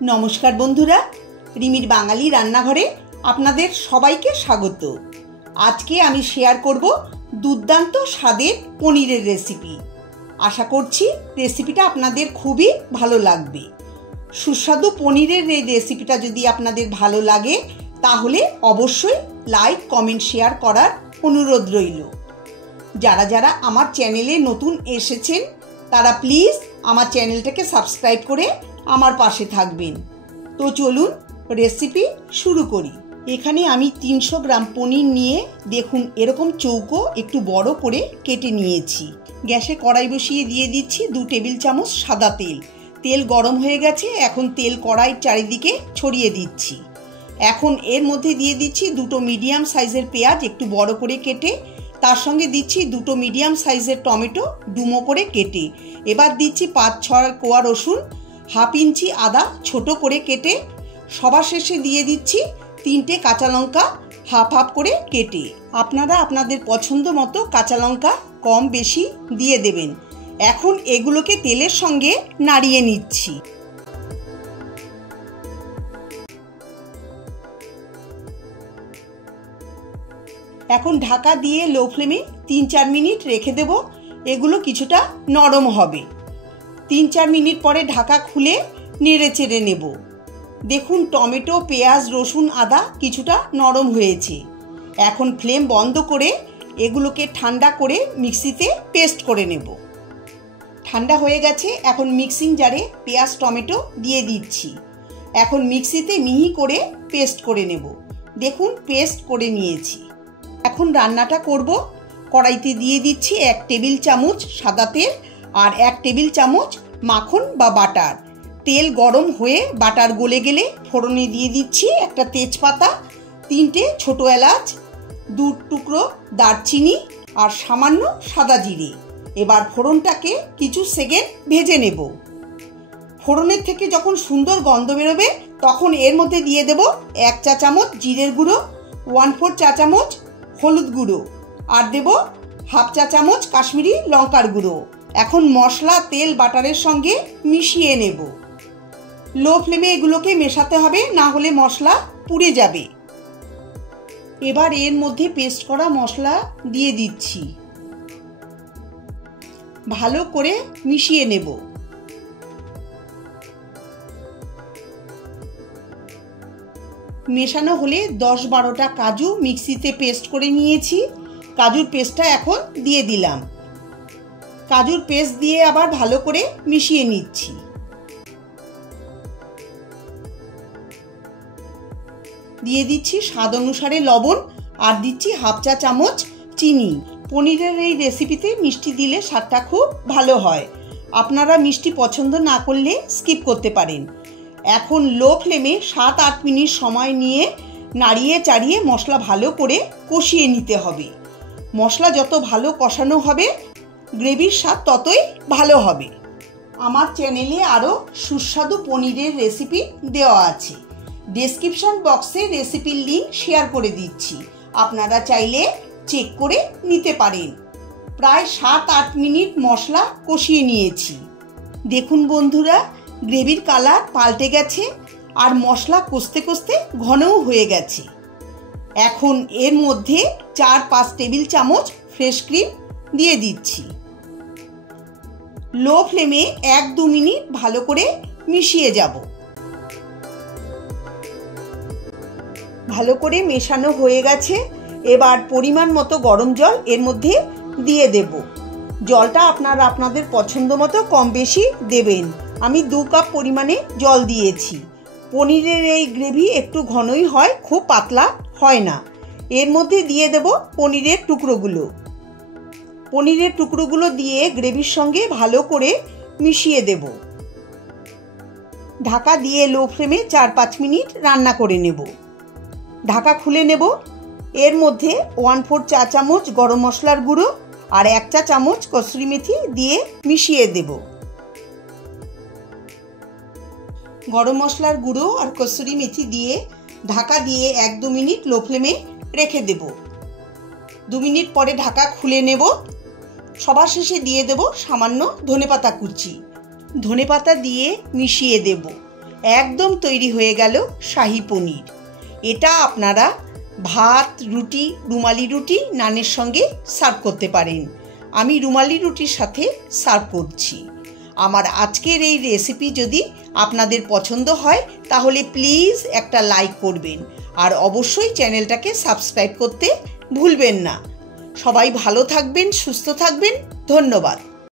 নমস্কার বন্ধুরা, রিমির বাঙালি রান্নাঘরে আপনাদের সবাইকে স্বাগত। আজকে আমি শেয়ার করব দুর্দান্ত স্বাদের পনিরের রেসিপি। আশা করছি রেসিপিটা আপনাদের খুবই ভালো লাগবে। সুস্বাদু পনিরের এই রেসিপিটা যদি আপনাদের ভালো লাগে তাহলে অবশ্যই লাইক, কমেন্ট, শেয়ার করার অনুরোধ রইল। যারা যারা আমার চ্যানেলে নতুন এসেছেন তারা প্লিজ আমার চ্যানেলটাকে সাবস্ক্রাইব করে আমার পাশে থাকবেন। তো চলুন রেসিপি শুরু করি। এখানে আমি 300 গ্রাম পনির নিয়ে দেখুন এরকম চৌকো একটু বড় করে কেটে নিয়েছি। গ্যাসে কড়াই বসিয়ে দিয়ে দিচ্ছি 2 টেবিল চামচ সাদা তেল। তেল গরম হয়ে গেছে, এখন তেল কড়াইয়ের চারিদিকে ছড়িয়ে দিচ্ছি। এখন এর মধ্যে দিয়ে দিচ্ছি 2টো মিডিয়াম সাইজের পেঁয়াজ একটু বড় করে কেটে, তার সঙ্গে দিচ্ছি 2টো মিডিয়াম সাইজের টমেটো ডুমো করে কেটে। এবার দিচ্ছি 5-6 কোয়া রসুন, হাফ ইঞ্চি আদা ছোট করে কেটে। সবার শেষে দিয়ে দিচ্ছি 3টে কাঁচা লঙ্কা হাফ হাফ করে কেটে। আপনারা আপনাদের পছন্দ মতো কাঁচা লঙ্কা কম বেশি দিয়ে দেবেন। এখন এগুলোকে তেলের সঙ্গে নাড়িয়ে নিচ্ছি। এখন ঢাকা দিয়ে লো ফ্লেমে 3-4 মিনিট রেখে দেব। এগুলো কিছুটা নরম হবে। 3-4 মিনিট পরে ঢাকা খুলে নেড়ে চেড়ে নেব। দেখুন টমেটো, পেঁয়াজ, রসুন, আদা কিছুটা নরম হয়েছে। এখন ফ্লেম বন্ধ করে এগুলোকে ঠান্ডা করে মিক্সিতে পেস্ট করে নেব। ঠান্ডা হয়ে গেছে, এখন মিক্সিং জারে পেঁয়াজ টমেটো দিয়ে দিচ্ছি। এখন মিক্সিতে মিহি করে পেস্ট করে নেব। দেখুন পেস্ট করে নিয়েছি। এখন রান্নাটা করব। কড়াইতে দিয়ে দিচ্ছি 1 টেবিল চামচ সাদা তেল আর 1 টেবিল চামচ মাখন বা বাটার। তেল গরম হয়ে বাটার গলে গেলে ফোড়নে দিয়ে দিচ্ছি একটা তেজপাতা, 3টে ছোটো এলাচ, 2 টুকরো দারচিনি আর সামান্য সাদা জিরে। এবার ফোড়নটাকে কিছু সেকেন্ড ভেজে নেব। ফোড়নের থেকে যখন সুন্দর গন্ধ বেরোবে তখন এর মধ্যে দিয়ে দেব 1 চা চামচ জিরের গুঁড়ো, 1/4 চা চামচ হলুদ গুঁড়ো আর দেব হাফ চা চামচ কাশ্মীরি লঙ্কার গুঁড়ো। এখন মশলা তেল বাটারের সঙ্গে মিশিয়ে নেব। লো ফ্লেমে এগুলোকে মেশাতে হবে, না হলে মশলা পুড়ে যাবে। এবার এর মধ্যে পেস্ট করা মশলা দিয়ে দিচ্ছি। ভালো করে মিশিয়ে নেব। মেশানো হলে 10-12টা কাজু মিক্সিতে পেস্ট করে নিয়েছি। কাজুর পেস্টটা এখন দিয়ে দিলাম। কাজুর পেস্ট দিয়ে আবার ভালো করে মিশিয়ে নিচ্ছি। দিয়ে দিচ্ছি স্বাদ অনুসারে লবণ আর দিচ্ছি হাফ চা চামচ চিনি। পনিরের এই রেসিপিতে মিষ্টি দিলে স্বাদটা খুব ভালো হয়। আপনারা মিষ্টি পছন্দ না করলে স্কিপ করতে পারেন। এখন লো ফ্লেমে 7-8 মিনিট সময় নিয়ে নাড়িয়ে চাড়িয়ে মশলা ভালো করে কষিয়ে নিতে হবে। মশলা যত ভালো কষানো হবে গ্রেভির স্বাদ ততই ভালো হবে। আমার চ্যানেলে আরও সুস্বাদু পনিরের রেসিপি দেওয়া আছে। ডেসক্রিপশন বক্সে রেসিপির লিঙ্ক শেয়ার করে দিচ্ছি, আপনারা চাইলে চেক করে নিতে পারেন। প্রায় 7-8 মিনিট মশলা কষিয়ে নিয়েছি। দেখুন বন্ধুরা, গ্রেভির কালার পাল্টে গেছে আর মশলা কষতে কষতে ঘনও হয়ে গেছে। এখন এর মধ্যে 4-5 টেবিল চামচ ফ্রেশ ক্রিম দিয়ে দিচ্ছি। লো ফ্লেমে 1-2 মিনিট ভালো করে মিশিয়ে যাব। ভালো করে মেশানো হয়ে গেছে। এবার পরিমাণ মতো গরম জল এর মধ্যে দিয়ে দেব। জলটা আপনারা আপনাদের পছন্দ মতো কম বেশি দেবেন। আমি 2 কাপ পরিমাণে জল দিয়েছি। পনিরের এই গ্রেভি একটু ঘনই হয়, খুব পাতলা হয় না। এর মধ্যে দিয়ে দেব পনিরের টুকরোগুলো। পনিরের টুকরোগুলো দিয়ে গ্রেভির সঙ্গে ভালো করে মিশিয়ে দেব। ঢাকা দিয়ে লো ফ্লেমে 4-5 মিনিট রান্না করে নেব। ঢাকা খুলে নেব। এর মধ্যে 1/4 চা চামচ গরম মশলার গুঁড়ো আর 1 চা চামচ কসুরি মেথি দিয়ে মিশিয়ে দেব। গরম মশলার গুঁড়ো আর কসুরি মেথি দিয়ে ঢাকা দিয়ে 1-2 মিনিট লো ফ্লেমে রেখে দেব। 2 মিনিট পরে ঢাকা খুলে নেব। সবার শেষে দিয়ে দেব সামান্য ধনেপাতা কুচি। ধনেপাতা দিয়ে মিশিয়ে দেব। একদম তৈরি হয়ে গেল শাহী পনির। এটা আপনারা ভাত, রুটি, রুমালি রুটি, নানের সঙ্গে সার্ভ করতে পারেন। আমি রুমালি রুটির সাথে সার্ভ করছি। আমার আজকের এই রেসিপি যদি আপনাদের পছন্দ হয় তাহলে প্লিজ একটা লাইক করবেন আর অবশ্যই চ্যানেলটাকে সাবস্ক্রাইব করতে ভুলবেন না। সবাই ভালো থাকবেন, সুস্থ থাকবেন। ধন্যবাদ।